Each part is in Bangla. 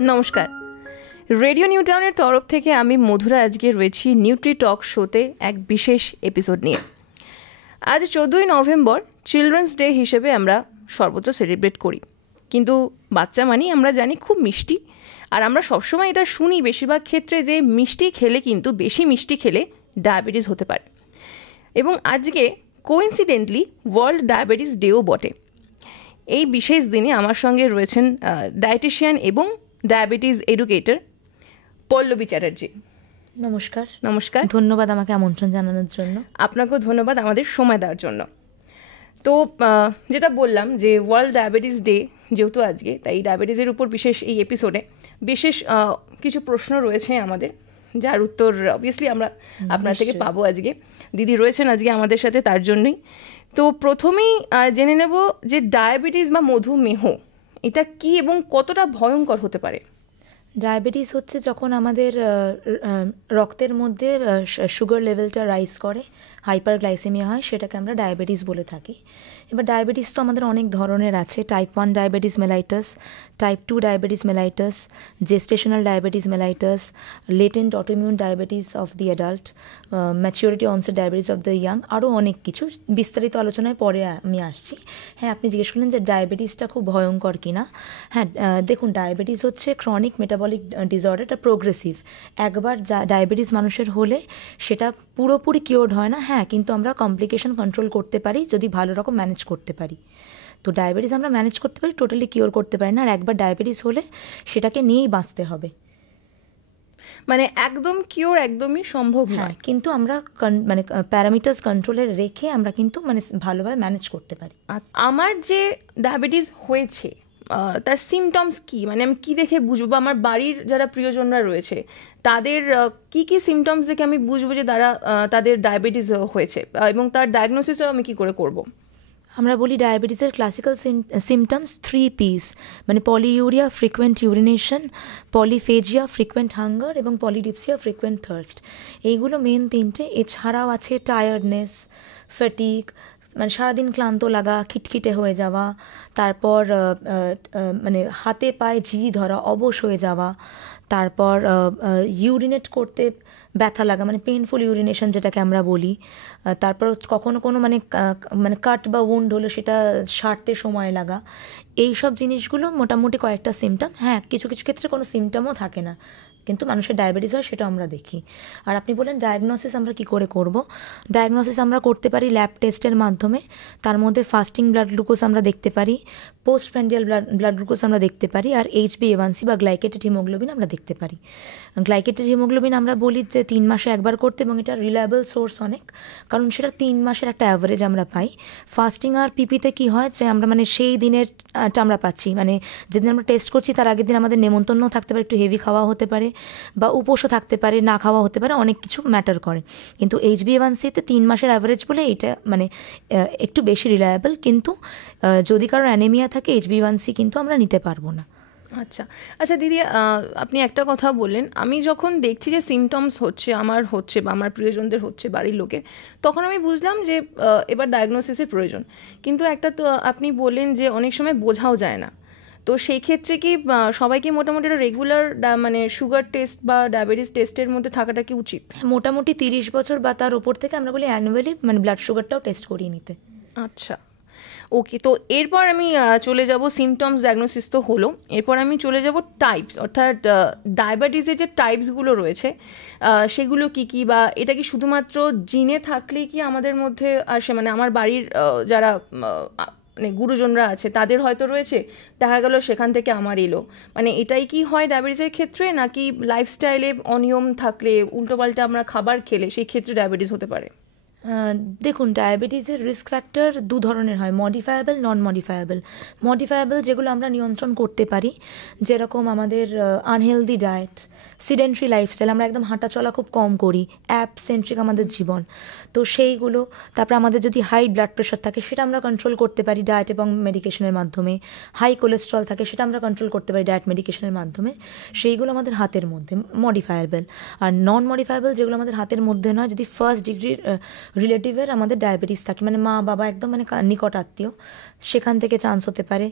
নমস্কার। রেডিও নিউ টাউনের তরফ থেকে আমি মধুরা আজকে রয়েছি নিউট্রি টক শোতে এক বিশেষ এপিসোড নিয়ে। আজ 14ই নভেম্বর চিলড্রেন্স ডে হিসেবে আমরা সর্বত্র সেলিব্রেট করি, কিন্তু বাচ্চা মানেই আমরা জানি খুব মিষ্টি, আর আমরা সবসময় এটা শুনি বেশিরভাগ ক্ষেত্রে যে মিষ্টি খেলে কিন্তু বেশি মিষ্টি খেলে ডায়াবেটিস হতে পারে। এবং আজকে কোইন্সিডেন্টলি ওয়ার্ল্ড ডায়াবেটিস ডেও বটে। এই বিশেষ দিনে আমার সঙ্গে রয়েছেন ডায়েটিশিয়ান এবং ডায়াবেটিস এডুকেটর পল্লবী চ্যাটার্জি। নমস্কার। নমস্কার, ধন্যবাদ আমাকে আমন্ত্রণ জানানোর জন্য। আপনাকেও ধন্যবাদ আমাদের সময় দেওয়ার জন্য। তো যেটা বললাম যে ওয়ার্ল্ড ডায়াবেটিস ডে যেহেতু আজকে, তাই ডায়াবেটিসের উপর বিশেষ এই এপিসোডে বিশেষ কিছু প্রশ্ন রয়েছে আমাদের, যার উত্তর অবভিয়াসলি আমরা আপনার থেকে পাবো। আজকে দিদি রয়েছেন আজকে আমাদের সাথে, তার জন্যই। তো প্রথমেই জেনে নেব যে ডায়াবেটিস বা মধুমেহ এটা কি এবং কতটা ভয়ঙ্কর হতে পারে। ডায়াবেটিস হচ্ছে যখন আমাদের রক্তের মধ্যে সুগার লেভেলটা রাইজ করে, হাইপারগ্লাইসেমিয়া হয়, সেটাকে আমরা ডায়াবেটিস বলে থাকি। এবার ডায়াবেটিস তো আমাদের অনেক ধরনের আছে। Type 1 diabetes mellitus, type 2 diabetes mellitus, gestational diabetes mellitus, latent autoimmune diabetes of the adult, maturity onset diabetes of the young, আরও অনেক কিছু বিস্তারিত আলোচনায় পরে আমি আসছি। হ্যাঁ, আপনি জিজ্ঞেস করলেন যে ডায়াবেটিসটা খুব ভয়ঙ্কর কিনা। হ্যাঁ, দেখুন, ডায়াবেটিস হচ্ছে ক্রনিক মেটাবলিক ডিসঅর্ডার, এটা প্রোগ্রেসিভ। একবার ডায়াবেটিস মানুষের হলে সেটা পুরোপুরি কিওর্ড হয় না, হ্যাঁ, কিন্তু আমরা কমপ্লিকেশন কন্ট্রোল করতে পারি যদি ভালো রকম ম্যানেজ করতে পারি। তো ডায়াবেটিস আমরা ম্যানেজ করতে পারি, টোটালি কিওর করতে পারি না। আর একবার ডায়াবেটিস হলে সেটাকে নিয়েই বাঁচতে হবে, মানে একদম কিওর একদমই সম্ভব নয়, কিন্তু আমরা মানে প্যারামিটার্স কন্ট্রোলে রেখে আমরা কিন্তু মানে ভালোভাবে ম্যানেজ করতে পারি। আমার যে ডায়াবেটিস হয়েছে তার সিমটমস কি, মানে আমি কি দেখে বুঝবো, বা আমার বাড়ির যারা প্রিয়জনরা রয়েছে তাদের কি কি সিমটমস দেখে আমি বুঝবো যে তাদের ডায়াবেটিস হয়েছে, এবং তার ডায়াগনোসিসও আমি কি করে করব? আমরা বলি ডায়াবেটিসের ক্লাসিক্যাল সিমটমস 3Ps, মানে polyurea, frequent urination, polyphagia, frequent hunger, এবং পলিডিপসিয়া, ফ্রিকুয়েন্ট থার্স্ট। এইগুলো মেন তিনটে। এছাড়াও আছে টায়ার্ডনেস, ফ্যাটিক, মানে সারাদিন ক্লান্ত লাগা, খিটখিটে হয়ে যাওয়া, তারপর মানে হাতে পায়ে ঝিঝি ধরা, অবশ হয়ে যাওয়া, তারপর ইউরিনেট করতে ব্যথা লাগা, মানে পেইনফুল ইউরিনেশন যেটাকে আমরা বলি। তারপর কখনো কোনো মানে কাট বা উন্ড হলো সেটা সারতে সময় লাগা। এই সব জিনিসগুলো মোটামুটি কয়েকটা সিমটম। হ্যাঁ, কিছু কিছু ক্ষেত্রে কোনো সিমটমও থাকে না, কিন্তু মানুষের ডায়াবেটিস হয় সেটা আমরা দেখি। আর আপনি বলেন ডায়াগনোসিস আমরা কি করে করব। ডায়াগনোসিস আমরা করতে পারি ল্যাব টেস্টের মাধ্যমে। তার মধ্যে ফাস্টিং ব্লাড গ্লুকোজ আমরা দেখতে পারি, পোস্ট প্র্যান্ডিয়াল ব্লাড গ্লুকোজ আমরা দেখতে পারি, আর HbA1c বা গ্লাইকেটেড হিমোগ্লোবিন আমরা দেখতে পারি। গ্লাইকেটেড হিমোগ্লোবিন আমরা বলি যে 3 মাসে একবার করতে, এবং এটা রিলায়েবল সোর্স অনেক, কারণ সেটা 3 মাসের একটা অ্যাভারেজ আমরা পাই। ফাস্টিং আর পিপিতে কি হয় যে আমরা মানে সেই দিনেরটা আমরা পাচ্ছি, মানে যেদিন আমরা টেস্ট করছি তার আগের দিন আমাদের নেমন্তন্নও থাকতে পারে, একটু হেভি খাওয়া হতে পারে, বা উপোসও থাকতে পারে, না খাওয়া হতে পারে, অনেক কিছু ম্যাটার করে। কিন্তু HbA1c-তে 3 মাসের অ্যাভারেজ বলে এটা মানে একটু বেশি রিলায়েবল, কিন্তু যদি কারোর অ্যানেমিয়া থাকে HbA1c কিন্তু আমরা নিতে পারবো না। আচ্ছা আচ্ছা দিদি, আপনি একটা কথা বললেন, আমি যখন দেখছি যে সিমটমস হচ্ছে বা আমার প্রিয়জনদের হচ্ছে, বাড়ির লোকের, তখন আমি বুঝলাম যে এবার ডায়াগনোসিসের প্রয়োজন। কিন্তু একটা তো আপনি বললেন যে অনেক সময় বোঝাও যায় না, তো সেই ক্ষেত্রে কি সবাইকে মোটামুটি একটা রেগুলার মানে সুগার টেস্ট বা ডায়াবেটিস টেস্টের মধ্যে থাকাটা কি উচিত? মোটামুটি 30 বছর বা তার উপর থেকে আমরা বলি অ্যানুয়ালি মানে ব্লাড সুগারটাও টেস্ট করিয়ে নিতে। আচ্ছা, ওকে। তো এরপর আমি চলে যাব, সিমটমস ডায়াগনোসিস তো হলো, এরপর আমি চলে যাব টাইপস, অর্থাৎ ডায়াবেটিসের যে টাইপসগুলো রয়েছে সেগুলো কি কি, বা এটা কি শুধুমাত্র জিনে থাকলেই কি আমাদের মধ্যে আসে, মানে আমার বাড়ির যারা মানে গুরুজনরা আছে তাদের হয়তো রয়েছে, দেখা গেল সেখান থেকে আমার এলো, মানে এটাই কি হয় ডায়াবেটিসের ক্ষেত্রে, নাকি লাইফস্টাইলে অনিয়ম থাকলে, উল্টোপাল্টা আমরা খাবার খেলে সেই ক্ষেত্রে ডায়াবেটিস হতে পারে? দেখুন, ডায়াবেটিসের রিস্ক ফ্যাক্টর 2 ধরনের হয়, মডিফায়েবল, নন মডিফায়েবল। মডিফায়েবল যেগুলো আমরা নিয়ন্ত্রণ করতে পারি, যেরকম আমাদের আনহেলদি ডায়েট, সিডেন্টারি লাইফস্টাইল, আমরা একদম হাঁটা চলা খুব কম করি, অ্যাপ সেন্ট্রিক আমাদের জীবন, তো সেইগুলো। তারপর আমাদের যদি হাই ব্লাড প্রেশার থাকে সেটা আমরা কন্ট্রোল করতে পারি ডায়েট এবং মেডিকেশনের মাধ্যমে। হাই কোলেস্ট্রল থাকে সেটা আমরা কন্ট্রোল করতে পারি ডায়েট মেডিকেশনের মাধ্যমে। সেইগুলো আমাদের হাতের মধ্যে মডিফায়েবল। আর নন মডিফায়েবল যেগুলো আমাদের হাতের মধ্যে নয়, যদি ফার্স্ট ডিগ্রির রিলেটিভের আমাদের ডায়াবেটিস থাকে, মানে মা বাবা একদম মানে নিকট আত্মীয়, সেখান থেকে চান্স হতে পারে।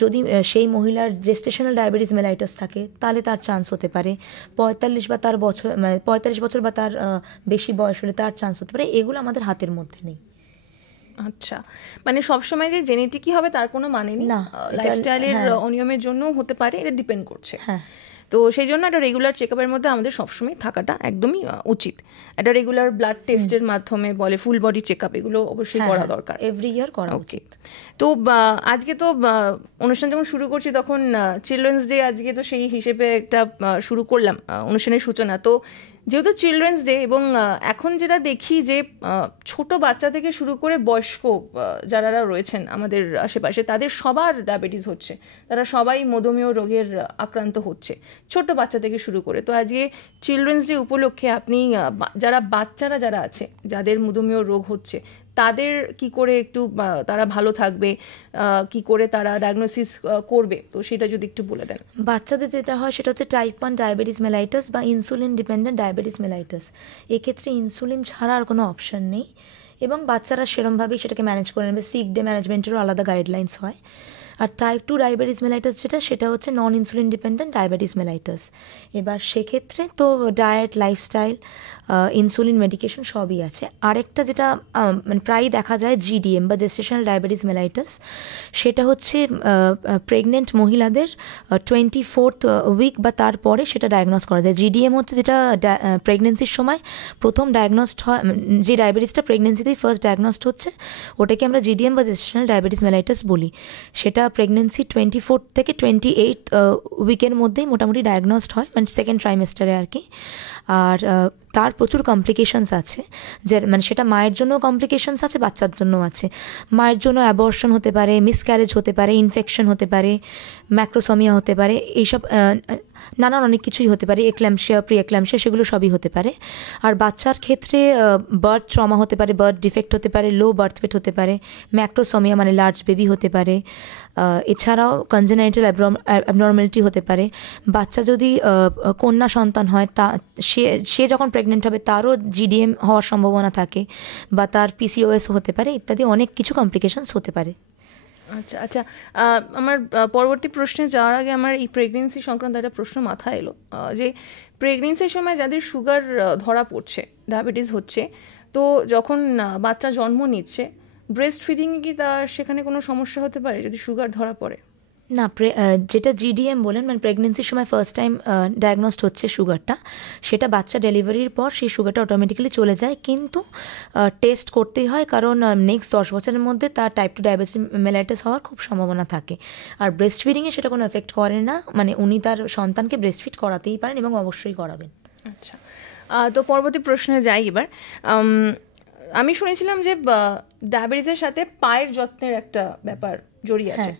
যদি সেই মহিলার জেস্টেশনাল ডায়াবেটিস মেলাইটাস থাকে তাহলে তার চান্স হতে পারে। 45 বা তার বছর, মানে 45 বছর বা তার বেশি বয়স হলে তার চান্স হতে পারে। এগুলো আমাদের হাতের মধ্যে নেই। আচ্ছা, মানে সবসময় যে জেনেটিকই হবে তার কোনো মানে নেই, না, লাইফস্টাইলের অনিয়মের জন্য হতে পারে, এটা ডিপেন্ড করছে। হ্যাঁ, তো সেই জন্য একটা রেগুলার চেক আপের মধ্যে আমাদের সবসময় থাকাটা একদমই উচিত। একটা রেগুলার ব্লাড টেস্টের মাধ্যমে বলে ফুল বডি চেক আপ, এগুলো অবশ্যই করা দরকার, এভরি ইয়ার করা উচিত। তো আজকে তো অনুষ্ঠান যখন শুরু করছি তখন চিলড্রেন্স ডে, আজকে তো সেই হিসেবে একটা শুরু করলাম অনুষ্ঠানের সূচনা। তো যেহেতু চিলড্রেন্স ডে, এবং এখন যেটা দেখি যে ছোট বাচ্চা থেকে শুরু করে বয়স্ক যারা রয়েছেন আমাদের আশেপাশে, তাদের সবার ডায়াবেটিস হচ্ছে, তারা সবাই মধুমেহ রোগের আক্রান্ত হচ্ছে, ছোট বাচ্চা থেকে শুরু করে। তো আজকে চিলড্রেন্স ডে উপলক্ষে আপনি যারা বাচ্চারা যারা আছে, যাদের মধুমেহ রোগ হচ্ছে, তাদের কি করে একটু তারা ভালো থাকবে, কি করে তারা ডায়াগনোসিস করবে, তো সেটা যদি একটু বলে দেন। বাচ্চাদের যেটা হয় সেটা হচ্ছে টাইপ 1 ডায়াবেটিস মেলাইটাস বা ইনসুলিন ডিপেন্ডেন্ট ডায়াবেটিস মেলাইটাস। এক্ষেত্রে ইনসুলিন ছাড়া আর কোনো অপশান নেই, এবং বাচ্চারা সেরমভাবেই সেটাকে ম্যানেজ করে নেবে। সিক ডে ম্যানেজমেন্টেরও আলাদা গাইডলাইন্স হয়। আর টাইপ 2 ডায়াবেটিস মেলাইটাস সেটা হচ্ছে নন ইনসুলিন ডিপেন্ডেন্ট ডায়াবেটিস মেলাইটাস। এবার সেক্ষেত্রে তো ডায়েট, লাইফস্টাইল, ইনসুলিন মেডিকেশন সবই আছে। আরেকটা যেটা মানে প্রায়ই দেখা যায় জিডিএম বা জেস্টেশনাল ডায়াবেটিস মেলাইটাস, সেটা হচ্ছে প্রেগনেন্ট মহিলাদের 24th উইক বা তারপরে সেটা ডায়াগনোস করা যায়। জিডিএম হচ্ছে যেটা প্রেগনেন্সির সময় প্রথম ডায়াগনোসড হয়, যে ডায়াবেটিসটা প্রেগনেন্সিতেই ফার্স্ট ডায়াগনোসড হচ্ছে, ওটাকে আমরা জিডিএম বা জেস্টেশনাল ডায়াবেটিস মেলাইটাস বলি। সেটা প্রেগনেন্সি 24 থেকে 28 উইকের মধ্যেই মোটামুটি ডায়াগনোসড হয়, মানে সেকেন্ড ট্রাইমেস্টারে আর কি। আর তার প্রচুর কমপ্লিকেশনস আছে, যে মানে সেটা মায়ের জন্য কমপ্লিকেশনস আছে, বাচ্চার জন্য আছে। মায়ের জন্য অ্যাবর্শন হতে পারে, মিসক্যারেজ হতে পারে, ইনফেকশন হতে পারে, ম্যাক্রোসমিয়া হতে পারে, এইসব নানান অনেক কিছুই হতে পারে, এক্ল্যাম্পশিয়া, প্রি এক্ল্যাম্পশিয়া, সেগুলো সবই হতে পারে। আর বাচ্চার ক্ষেত্রে বার্থ ট্রমা হতে পারে, বার্থ ডিফেক্ট হতে পারে, লো বার্থ ওয়েট হতে পারে, ম্যাক্রোসমিয়া মানে লার্জ বেবি হতে পারে, এছাড়াও কনজেনাইটাল অ্যাবনর্মালিটি হতে পারে। বাচ্চা যদি কন্যা সন্তান হয়, সে যখন প্রেগনেন্ট হবে তারও জিডিএম হওয়ার সম্ভাবনা থাকে, বা তার পিসিওএস হতে পারে, ইত্যাদি অনেক কিছু কমপ্লিকেশনস হতে পারে। আচ্ছা আচ্ছা, আমার পরবর্তী প্রশ্নে যাওয়ার আগে আমার এই প্রেগনেন্সি সংক্রান্ত একটা প্রশ্ন মাথায় এলো, যে প্রেগনেন্সির সময় যাদের সুগার ধরা পড়ছে, ডায়াবেটিস হচ্ছে, তো যখন বাচ্চা জন্ম নিচ্ছে, ব্রেস্ট ফিডিংয়ে কি তার সেখানে কোনো সমস্যা হতে পারে যদি সুগার ধরা পড়ে? না, যেটা জিডিএম বলেন, মানে প্রেগনেন্সির সময় ফার্স্ট টাইম ডায়াগনোসড হচ্ছে সুগারটা, সেটা বাচ্চা ডেলিভারির পর সেই সুগারটা অটোমেটিক্যালি চলে যায়, কিন্তু টেস্ট করতেই হয়, কারণ নেক্সট 10 বছরের মধ্যে তার টাইপ 2 ডায়াবেটিস মেলাইটাস হওয়ার খুব সম্ভাবনা থাকে। আর ব্রেস্ট ফিডিংয়ে সেটা কোনো এফেক্ট করে না, মানে উনি তার সন্তানকে ব্রেস্ট ফিড করাতেই পারেন এবং অবশ্যই করাবেন। আচ্ছা, তো পরবর্তী প্রশ্নে যাই এবার। আমি শুনেছিলাম যে ডায়াবেটিসের সাথে পায়ের যত্নের একটা ব্যাপার জড়িয়ে আছে,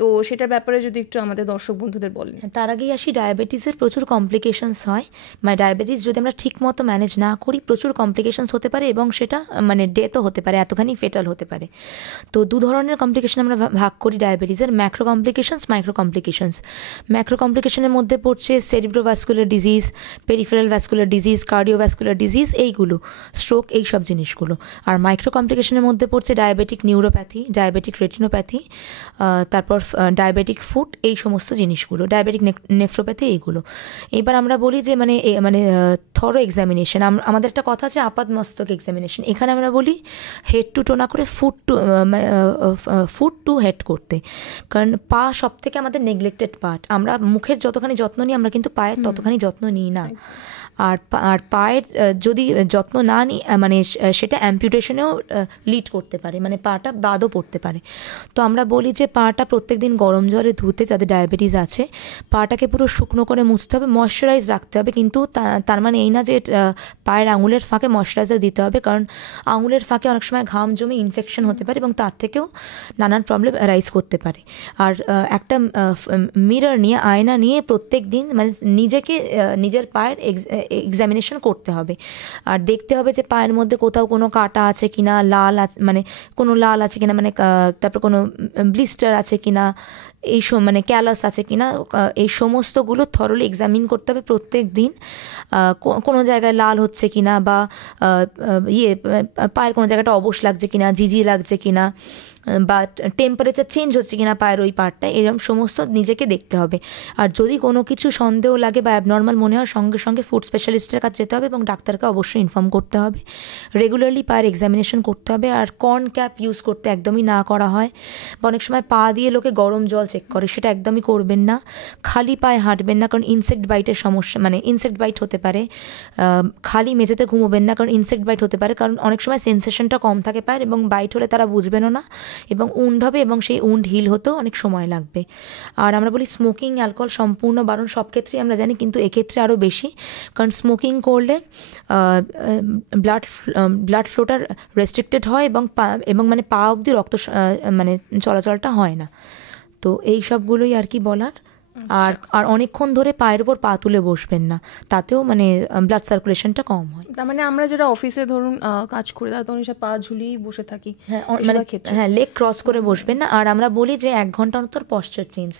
তো সেটার ব্যাপারে যদি একটু আমাদের দর্শক বন্ধুদের বলেন। তার আগেই আসি, ডায়াবেটিসের প্রচুর কমপ্লিকেশনস হয়, মানে ডায়াবেটিস যদি আমরা ঠিক মতো ম্যানেজ না করি প্রচুর কমপ্লিকেশনস হতে পারে, এবং সেটা মানে ডেথও হতে পারে, এতখানি ফেটাল হতে পারে। তো দু ধরনের কমপ্লিকেশন আমরা ভাগ করি ডায়াবেটিসের, macro complications, micro complications. Macro কমপ্লিকেশনের মধ্যে পড়ছে cerebrovascular disease, peripheral vascular disease, cardiovascular disease, এইগুলো, স্ট্রোক, এইসব জিনিসগুলো। আর মাইক্রো কমপ্লিকেশনের মধ্যে পড়ছে ডায়াবেটিক নিউরোপ্যাথি, ডায়াবেটিক রেটিনোপ্যাথি, তারপর ডায়াবেটিক ফুট, এই সমস্ত জিনিসগুলো, ডায়াবেটিক নেফ্রোপ্যাথি, এইগুলো। এবার আমরা বলি যে মানে থরো এক্সামিনেশন, আমাদের একটা কথা আছে আপাত মস্তক এক্সামিনেশন, এখানে আমরা বলি হেড টু টো না করে ফুট টু হেড করতে, কারণ পা সব থেকে আমাদের নেগলেক্টেড পার্ট। আমরা মুখের যতখানি যত্ন নিই, আমরা কিন্তু পায়ের ততখানি যত্ন নিই না। আর পায়ের যদি যত্ন না নিই, মানে সেটা অ্যাম্পিউটেশনেও লিড করতে পারে, মানে পাটা বাদও পড়তে পারে। তো আমরা বলি যে পাটা প্রত্যেক দিন গরম জলে ধুতে, যাদের ডায়াবেটিস আছে, পাটাকে পুরো শুকনো করে মুছতে হবে, ময়শ্চারাইজ রাখতে হবে, কিন্তু তার মানে এই না যে পায়ের আঙুলের ফাঁকে ময়শ্চারাইজার দিতে হবে, কারণ আঙুলের ফাঁকে অনেক সময় ঘাম জমে ইনফেকশন হতে পারে, এবং তার থেকেও নানান প্রবলেম রাইজ করতে পারে। আর একটা মিরর নিয়ে, আয়না নিয়ে প্রত্যেক দিন মানে নিজেকে নিজের পায়ের এক্সামিনেশন করতে হবে, আর দেখতে হবে যে পায়ের মধ্যে কোথাও কোনো কাটা আছে কিনা, লাল আছে মানে কোনো লাল আছে কিনা, মানে তারপর কোনো ব্লিস্টার আছে কিনা, এই মানে ক্যালাস আছে কিনা, এই সমস্তগুলো থরলি এক্সামিন করতে হবে প্রত্যেক দিন। কোনো জায়গায় লাল হচ্ছে কিনা, বা পায়ের কোনো জায়গাটা অবশ লাগছে কিনা, জিজি লাগছে কিনা, বা টেম্পারেচার চেঞ্জ হচ্ছে কিনা পায়ের ওই পার্টটা, এরকম সমস্ত নিজেকে দেখতে হবে। আর যদি কোনো কিছু সন্দেহ লাগে বা অ্যাবনর্মাল মনে হয়, সঙ্গে সঙ্গে ফুড স্পেশালিস্টের কাছে যেতে হবে এবং ডাক্তারকে অবশ্যই ইনফর্ম করতে হবে। রেগুলারলি পায়ের এক্সামিনেশন করতে হবে। আর কর্ন ক্যাপ ইউজ করতে একদমই না করা হয়, বা অনেক সময় পা দিয়ে লোকে গরম জল চেক করে, সেটা একদমই করবেন না। খালি পায়ে হাঁটবেন না, কারণ ইনসেক্ট বাইটের সমস্যা, মানে ইনসেক্ট বাইট হতে পারে। খালি মেঝেতে ঘুমোবেন না, কারণ ইনসেক্ট বাইট হতে পারে, কারণ অনেক সময় সেন্সেশনটা কম থাকে পায়ের, এবং বাইট হলে তারা বুঝবেনও না এবং উন্ড হবে, এবং সেই উন্ড হিল হতেও অনেক সময় লাগবে। আর আমরা বলি স্মোকিং, অ্যালকোহল সম্পূর্ণ বারণ, সব ক্ষেত্রেই আমরা জানি, কিন্তু এক্ষেত্রে আরও বেশি, কারণ স্মোকিং করলে ব্লাড ফ্লোটা রেস্ট্রিক্টেড হয় এবং মানে পা অবধি রক্ত মানে চলাচলটা হয় না। তো এই সবগুলোই আর কি বলার। আর অনেকক্ষণ ধরে পায়ের উপর পা তুলে বসবেন না, তাতেও মানে ব্লাড সার্কুলেশনটা কম হয়। তার মানে আমরা যারা অফিসে ধরুন কাজ করি, তারা তখন সব পা ঝুলিয়েই বসে থাকি, হ্যাঁ লেগ ক্রস করে বসবেন না। আর আমরা বলি যে 1 ঘন্টা অন্তর পশ্চার চেঞ্জ,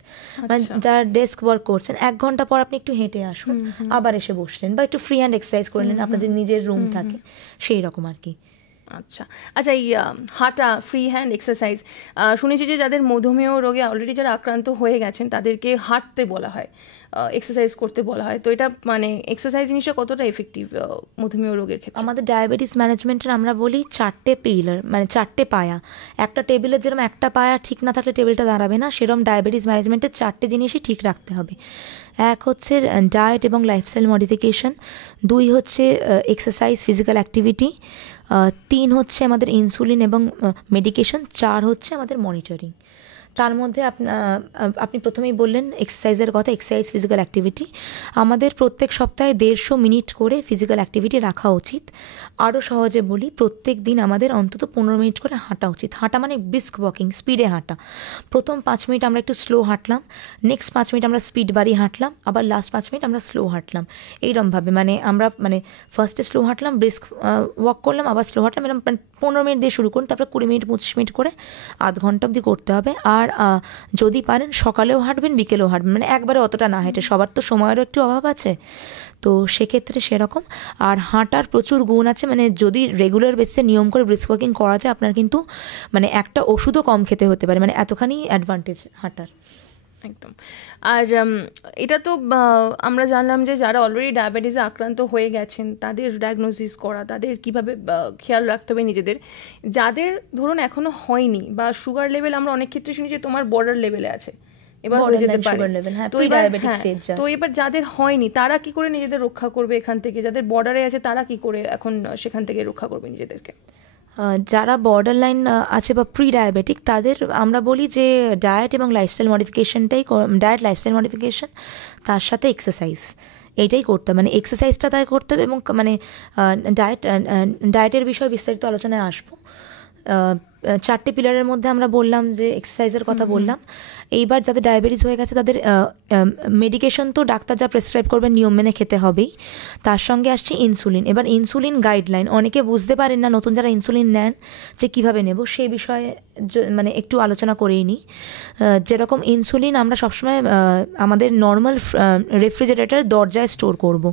মানে যারা ডেস্ক ওয়ার্ক করছেন 1 ঘন্টা পর আপনি একটু হেঁটে আসুন, আবার এসে বসলেন, বা একটু ফ্রি হ্যান্ড এক্সারসাইজ করে নিন, আপনার যদি নিজের রুম থাকে সেই রকম আর কি। আচ্ছা, এই হাঁটা, ফ্রি হ্যান্ড এক্সারসাইজ, শুনেছি যে যাদের মধুমেহ রোগে অলরেডি যারা আক্রান্ত হয়ে গেছেন তাদেরকে হাঁটতে বলা হয়, এক্সারসাইজ করতে বলা হয়। তো এটা মানে এক্সারসাইজ জিনিসটা কতটা এফেক্টিভ মধুমেহ রোগের ক্ষেত্রে? আমাদের ডায়াবেটিস ম্যানেজমেন্টের আমরা বলি 4টে পিলার, মানে 4টে পায়া। একটা টেবিলের যেরকম একটা পায়া ঠিক না থাকলে টেবিলটা দাঁড়াবে না, সেরকম ডায়াবেটিস ম্যানেজমেন্টের 4টে জিনিসই ঠিক রাখতে হবে। 1 হচ্ছে ডায়েট এবং লাইফস্টাইল মডিফিকেশন, 2 হচ্ছে এক্সারসাইজ, ফিজিক্যাল অ্যাক্টিভিটি, 3 হচ্ছে আমাদের ইনসুলিন এবং মেডিকেশন, 4 হচ্ছে আমাদের মনিটরিং। তার মধ্যে আপনি প্রথমেই বললেন এক্সারসাইজের কথা, এক্সারসাইজ, ফিজিক্যাল অ্যাক্টিভিটি। আমাদের প্রত্যেক সপ্তাহে 150 মিনিট করে ফিজিক্যাল অ্যাক্টিভিটি রাখা উচিত। আরও সহজে বলি, প্রত্যেক দিন আমাদের অন্তত 15 মিনিট করে হাঁটা উচিত। হাঁটা মানে ব্রিস্ক ওয়াকিং, স্পিডে হাঁটা। প্রথম 5 মিনিট আমরা একটু স্লো হাঁটলাম, নেক্সট 5 মিনিট আমরা স্পিড বাড়িয়ে হাঁটলাম, আবার লাস্ট 5 মিনিট আমরা স্লো হাঁটলাম। এইরকমভাবে মানে আমরা ফার্স্টে স্লো হাঁটলাম, ব্রিস্ক ওয়াক করলাম, আবার স্লো হাঁটলাম, এরকম 15 মিনিট দিয়ে শুরু করুন, তারপরে 20 মিনিট 25 মিনিট করে আধ ঘন্টা অবধি করতে হবে। আর যদি পারেন সকালেও হাঁটবেন, বিকেলেও হাঁটবেন, মানে একবারে অতটা না হেঁটে, সবার তো সময়েরও একটু অভাব আছে, তো সেক্ষেত্রে সেরকম। আর হাঁটার প্রচুর গুণ আছে, মানে যদি রেগুলার বেসিসে নিয়ম করে ব্রিস্ক ওয়াকিং করা যায়, আপনার কিন্তু মানে একটা ওষুধও কম খেতে হতে পারে, মানে এতখানি অ্যাডভান্টেজ হাঁটার। একদম। আর এটা তো আমরা জানলাম যে যারা অলরেডি ডায়াবেটিসে আক্রান্ত হয়ে গেছেন তাদের ডায়াগনোসিস করা, তাদের কিভাবে খেয়াল রাখতে হবে নিজেদের। যাদের ধরুন এখনো হয়নি, বা সুগার লেভেল আমরা অনেক ক্ষেত্রে শুনি যে তোমার বর্ডার লেভেলে আছে, এবার হয়ে যেতে পারে, তো এবার যাদের হয়নি তারা কি করে নিজেদের রক্ষা করবে এখান থেকে? যাদের বর্ডারে আছে তারা কি করে এখন সেখান থেকে রক্ষা করবে নিজেদেরকে? যারা বর্ডার লাইন আছে বা প্রি ডায়াবেটিক, তাদের আমরা বলি যে ডায়েট এবং লাইফস্টাইল মডিফিকেশনটাই, ডায়েট, লাইফস্টাইল মডিফিকেশন, তার সাথে এক্সারসাইজ, এইটাই করতে হবে। মানে এক্সারসাইজটা তাই করতে হবে, এবং মানে ডায়েটের বিষয়ে বিস্তারিত আলোচনায় আসবো। 4টে পিলারের মধ্যে আমরা বললাম যে এক্সারসাইজের কথা বললাম। এইবার যাদের ডায়াবেটিস হয়ে গেছে তাদের মেডিকেশন তো ডাক্তার যা প্রেসক্রাইব করবেন নিয়ম মেনে খেতে হবেই, তার সঙ্গে আসছে ইনসুলিন। এবার ইনসুলিন গাইডলাইন অনেকে বুঝতে পারেন না, নতুন যারা ইনসুলিন নেন, যে কীভাবে নেব সেই বিষয়ে মানে একটু আলোচনা করেই নিই। যেরকম ইনসুলিন আমরা সবসময় আমাদের নর্মাল রেফ্রিজারেটরের দরজায় স্টোর করব।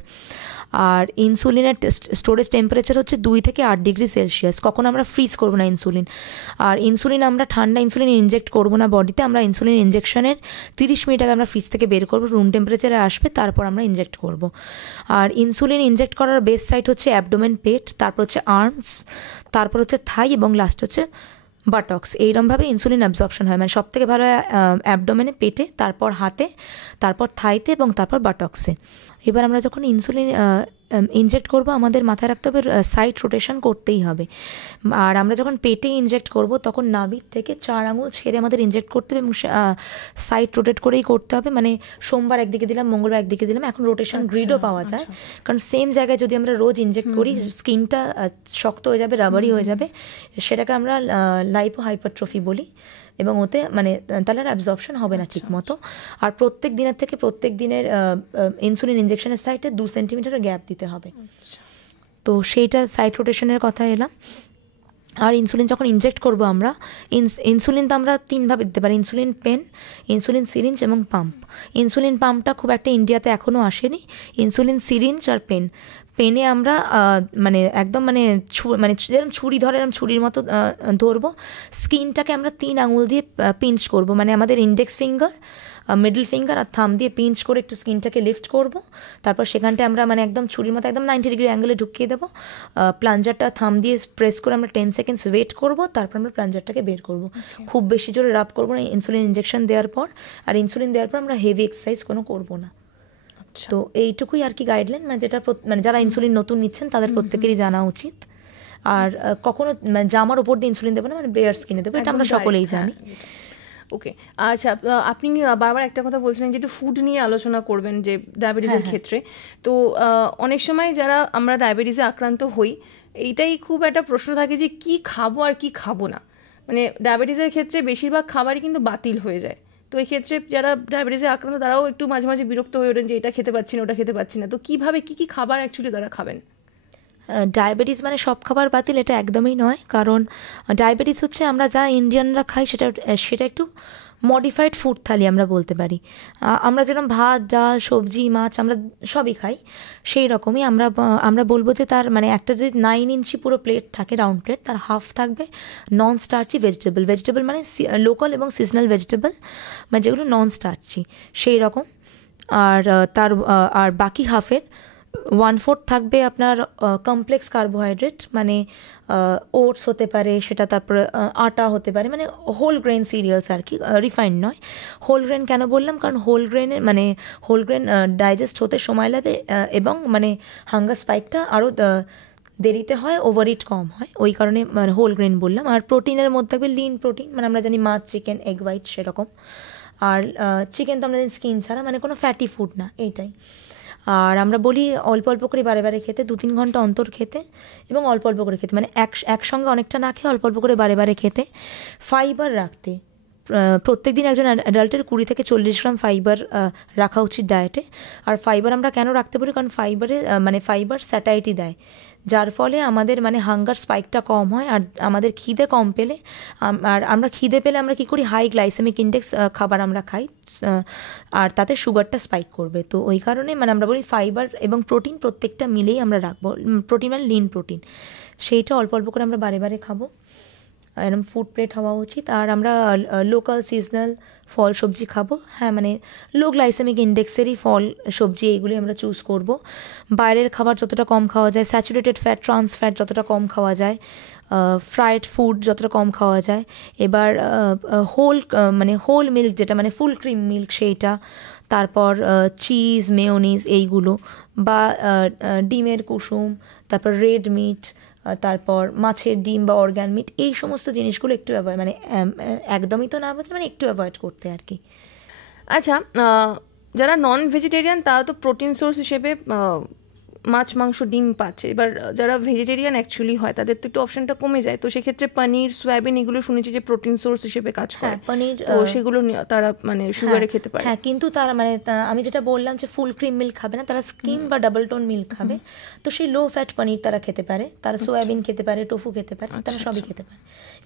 আর ইনসুলিনের স্টোরেজ টেম্পারেচার হচ্ছে 2 থেকে 8 ডিগ্রি সেলসিয়াস। কখন আমরা ফ্রিজ করবো না ইনসুলিন। আর ইনসুলিন আমরা ঠান্ডা ইনসুলিন ইনজেক্ট করবো না বডিতে, আমরা ইনসুলিন ইনজেকশনের 30 মিনিট আগে আমরা ফ্রিজ থেকে বের করবো, রুম টেম্পারেচারে আসবে, তারপর আমরা ইনজেক্ট করব। আর ইনসুলিন ইনজেক্ট করার বেস্ট সাইট হচ্ছে অ্যাবডোমেন, পেট, তারপর হচ্ছে আর্মস, তারপর হচ্ছে থাই, এবং লাস্ট হচ্ছে বাটক্স। এইরকমভাবে ইনসুলিন অ্যাবজর্পশন হয়, মানে সবথেকে ভালো অ্যাবডোমেনে, পেটে, তারপর হাতে, তারপর থাইতে, এবং তারপর বাটক্সে। এবার আমরা যখন ইনসুলিন ইনজেক্ট করব, আমাদের মাথায় রাখতে হবে সাইড রোটেশন করতেই হবে। আর আমরা যখন পেটে ইনজেক্ট করব তখন নাভির থেকে 4 আঙুল ছেড়ে আমাদের ইনজেক্ট করতে হবে, এবং সাইড রোটেট করেই করতে হবে। মানে সোমবার একদিকে দিলাম, মঙ্গলবার একদিকে দিলাম, এখন রোটেশন গ্রিডও পাওয়া যায়। কারণ সেম জায়গায় যদি আমরা রোজ ইনজেক্ট করি, স্কিনটা শক্ত হয়ে যাবে, রাবারি হয়ে যাবে, সেটাকে আমরা লাইপো হাইপারট্রফি বলি, এবং ওতে মানে তাহলে আর অ্যাবজর্পশন হবে না ঠিক মতো। আর প্রত্যেক দিনের থেকে প্রত্যেক দিনের ইনসুলিন ইনজেকশনের সাইডে 2 সেন্টিমিটার গ্যাপ দিতে হবে। তো সেইটা সাইড রোটেশনের কথা এলাম। আর ইনসুলিন যখন ইনজেক্ট করবো আমরা, ইনসুলিন তো আমরা 3ভাবে দিতে পারি, ইনসুলিন পেন, ইনসুলিন সিরিঞ্জ এবং পাম্প। ইনসুলিন পাম্পটা খুব একটা ইন্ডিয়াতে এখনও আসেনি। ইনসুলিন সিরিঞ্জ আর পেনে আমরা মানে একদম মানে যেরকম ছুরি ধরে এরকম ছুরির মতো ধরবো, স্কিনটাকে আমরা 3 আঙুল দিয়ে পিঞ্চ করবো, মানে আমাদের ইন্ডেক্স ফিঙ্গার, মিডল ফিঙ্গার আর থাম দিয়ে পিঞ্চ করে একটু স্কিনটাকে লিফট করব। তারপর সেখানটায় আমরা মানে একদম ছুরির মতো একদম 90 ডিগ্রি অ্যাঙ্গেলে ঢুকিয়ে দেবো। প্লাঞ্জারটা থাম দিয়ে প্রেস করে আমরা 10 সেকেন্ডস ওয়েট করব, তারপর আমরা প্লাঞ্জারটাকে বের করব। খুব বেশি জোরে রাব করবো না ইনসুলিন ইঞ্জেকশন দেওয়ার পর। আর ইনসুলিন দেওয়ার পর আমরা হেভি এক্সারসাইজ কোনো করবো না। তো এইটুকুই আর কি গাইডলাইন, মানে যেটা মানে যারা ইনসুলিন নতুন নিচ্ছেন তাদের প্রত্যেকেরই জানা উচিত। আর কখনো জামার ওপর দিয়ে ইনসুলিন দেবো না, মানে বেয়ার স্কিনে দেবো, এটা আমরা সকলেই জানি। ওকে, আচ্ছা, আপনি বারবার একটা কথা বলছিলেন যে একটু ফুড নিয়ে আলোচনা করবেন যে ডায়াবেটিসের ক্ষেত্রে। তো অনেক সময় যারা আমরা ডায়াবেটিসে আক্রান্ত হই, এইটাই খুব একটা প্রশ্ন থাকে যে কি খাবো আর কি খাবো না। মানে ডায়াবেটিসের ক্ষেত্রে বেশিরভাগ খাবারই কিন্তু বাতিল হয়ে যায়। তো এই ক্ষেত্রে যারা ডায়াবেটিসে আক্রান্ত তারাও একটু মাঝে মাঝে বিরক্ত হয়ে ওঠেন যে এটা খেতে পাচ্ছি না, ওটা খেতে পাচ্ছি না। তো কীভাবে কী কী খাবার অ্যাকচুয়ালি তারা খাবেন? ডায়াবেটিস মানে সব খাবার বাতিল, এটা একদমই নয়। কারণ ডায়াবেটিস হচ্ছে আমরা যা ইন্ডিয়ানরা খাই সেটা একটু মডিফাইড ফুড থালি আমরা বলতে পারি। আমরা যেরকম ভাত, ডাল, সবজি, মাছ আমরা সবই খাই, সেই রকমই আমরা বলবো যে তার মানে একটা যদি 9 ইঞ্চি পুরো প্লেট থাকে, রাউন্ড প্লেট, তার হাফ থাকবে নন স্টার্চি ভেজিটেবল মানে লোকাল এবং সিজনাল ভেজিটেবল, মানে যেগুলো নন স্টার্চি সেই রকম। আর বাকি হাফের 1/4 থাকবে আপনার কমপ্লেক্স কার্বোহাইড্রেট, মানে ওটস হতে পারে সেটা, তারপরে আটা হতে পারে, মানে হোল গ্রেন সিরিয়ালস আর কি, রিফাইন্ড নয়। হোল গ্রেন কেন বললাম? কারণ হোল গ্রেন ডাইজেস্ট হতে সময় লাগে এবং মানে হাঙ্গার স্পাইকটা আরও দেরিতে হয়, ওভারইট কম হয়, ওই কারণে মানে হোল গ্রেন বললাম। আর প্রোটিনের মধ্যে থাকবে লিন প্রোটিন, মানে আমরা জানি মাছ, চিকেন, এগ হোয়াইট সেরকম। আর চিকেন তো আমরা জানি স্কিন ছাড়া, মানে কোনো ফ্যাটি ফুড না, এইটাই। আর আমরা বলি অল্প অল্প করে বারে বারে খেতে, 2-3 ঘন্টা অন্তর খেতে, এবং অল্প অল্প করে খেতে, মানে একসঙ্গে অনেকটা না খেয়ে অল্প অল্প করে বারে বারে খেতে। ফাইবার রাখতে প্রত্যেক দিন একজন অ্যাডাল্টের 20 থেকে 40 গ্রাম ফাইবার রাখা উচিত ডায়েটে। আর ফাইবার আমরা কেন রাখতে পারি? কারণ ফাইবার স্যাটাইটি দেয়, যার ফলে আমাদের মানে হাঙ্গার স্পাইকটা কম হয়। আর আমাদের খিদে কম পেলে আমরা কী করি? হাই গ্লাইসেমিক ইন্ডেক্স খাবার আমরা খাই, আর তাতে সুগারটা স্পাইক করবে। তো ওই কারণে মানে আমরা বলি ফাইবার এবং প্রোটিন প্রত্যেকটা মিলেই আমরা রাখবো। প্রোটিন মানে লিন প্রোটিন, সেইটা অল্প অল্প করে আমরা বারে বারে খাবো, এরকম ফুড প্লেট হওয়া উচিত। আর আমরা লোকাল সিজনাল ফল সবজি খাবো, হ্যাঁ, মানে লো গ্লাইসেমিক ইন্ডেক্সেরই ফল সবজি এইগুলি আমরা চুজ করব। বাইরের খাবার যতটা কম খাওয়া যায়, স্যাচুরেটেড ফ্যাট, ট্রান্স ফ্যাট যতটা কম খাওয়া যায়, ফ্রাইড ফুড যতটা কম খাওয়া যায়। এবার হোল মিল্ক যেটা মানে ফুল ক্রিম মিল্ক সেইটা, তারপর চিজ, মেয়োনিজ এইগুলো, বা ডিমের কুসুম, তারপর রেড মিট, তারপর মাছের ডিম বা অর্গ্যান মিট, এই সমস্ত জিনিসগুলো একটু অ্যাভয়েড, মানে একদমই তো না বলতে, মানে একটু অ্যাভয়েড করতে আর কি। আচ্ছা, যারা নন ভেজিটেরিয়ান তারা তো প্রোটিন সোর্স হিসেবে মাছ, মাংস, ডিম পাচ্ছে। এবার যারা ভেজিটেরিয়ান অ্যাকচুয়ালি হয় তাদের তো একটু অপশনটা কমে যায়। তো সেক্ষেত্রে পনির, সয়াবিন এগুলো শুনেছি যে প্রোটিন সোর্স হিসেবে কাজ করে। পনির, তো সেগুলো তারা মানে সুগারে খেতে পারে। হ্যাঁ, কিন্তু তারা মানে আমি যেটা বললাম যে ফুল ক্রিম মিল্ক খাবে না, তারা স্কিম বা ডাবল টোন মিল্ক খাবে। তো সেই লো ফ্যাট পনির তারা খেতে পারে, তারা সয়াবিন খেতে পারে, টোফু খেতে পারে, তারা সবই খেতে পারে।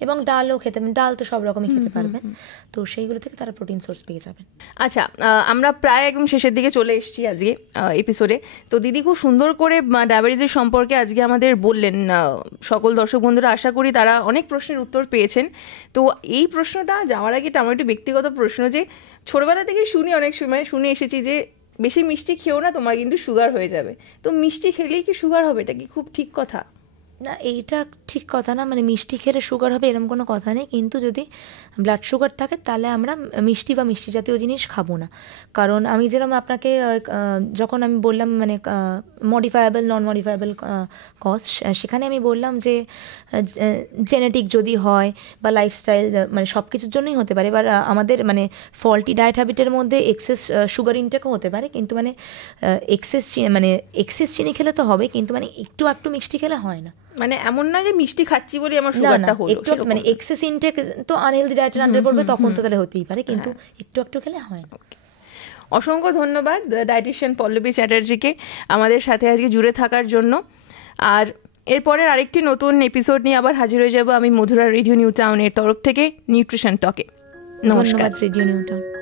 এবং ডালও খেতে পারেন, ডাল তো সব রকমই খেতে পারবেন। তো সেইগুলো থেকে তারা প্রোটিন সোর্স পেয়ে যাবেন। আচ্ছা, আমরা প্রায় একদম শেষের দিকে চলে এসেছি আজকে এপিসোডে। তো দিদি খুব সুন্দর করে ডায়াবেটিসের সম্পর্কে আজকে আমাদের বললেন। সকল দর্শক বন্ধুরা আশা করি তারা অনেক প্রশ্নের উত্তর পেয়েছেন। তো এই প্রশ্নটা যাওয়ার আগে আমার একটু ব্যক্তিগত প্রশ্ন, যে ছোটবেলা থেকে অনেক সময় শুনে এসেছি যে বেশি মিষ্টি খেও না, তোমার কিন্তু সুগার হয়ে যাবে। তো মিষ্টি খেলেই কি সুগার হবে? এটা কি খুব ঠিক কথা? না, এইটা ঠিক কথা না। মানে মিষ্টি খেলে সুগার হবে এরকম কোনো কথা নেই, কিন্তু যদি ব্লাড সুগার থাকে তাহলে আমরা মিষ্টি বা মিষ্টি জাতীয় জিনিস খাবো না। কারণ আমি যেরকম আপনাকে যখন আমি বললাম মানে মডিফায়েবল, নন মডিফায়েবল কজ, সেখানে আমি বললাম যে জেনেটিক যদি হয় বা লাইফস্টাইল, মানে সব কিছুর জন্যই হতে পারে। এবার আমাদের মানে ফল্টি ডায়েট হ্যাবিটের মধ্যে এক্সেস সুগার ইনটেকও হতে পারে, কিন্তু মানে এক্সেস চিনি খেলে তো হবে, কিন্তু মানে একটু মিষ্টি খেলে হয় না। মানে এমন না যে মিষ্টি খাচ্ছি বলে আমার সুগারটা হলো, একটু মানে এক্সেস ইনটেক তো আনহেলদি ডায়েটের আন্ডারে পড়বে, তখন তো তাহলে হতেই পারে, কিন্তু একটু খেলে হয় না। অসংখ্য ধন্যবাদ ডায়েটিশিয়ান পল্লবী চ্যাটার্জিকে আমাদের সাথে আজকে জুড়ে থাকার জন্য। আর এরপরের আরেকটি নতুন এপিসোড নিয়ে আবার হাজির হয়ে যাব আমি মধুরা রেডিও নিউ টাউনের তরফ থেকে নিউট্রিশন টকে। নমস্কার রেডিও নিউ টাউন।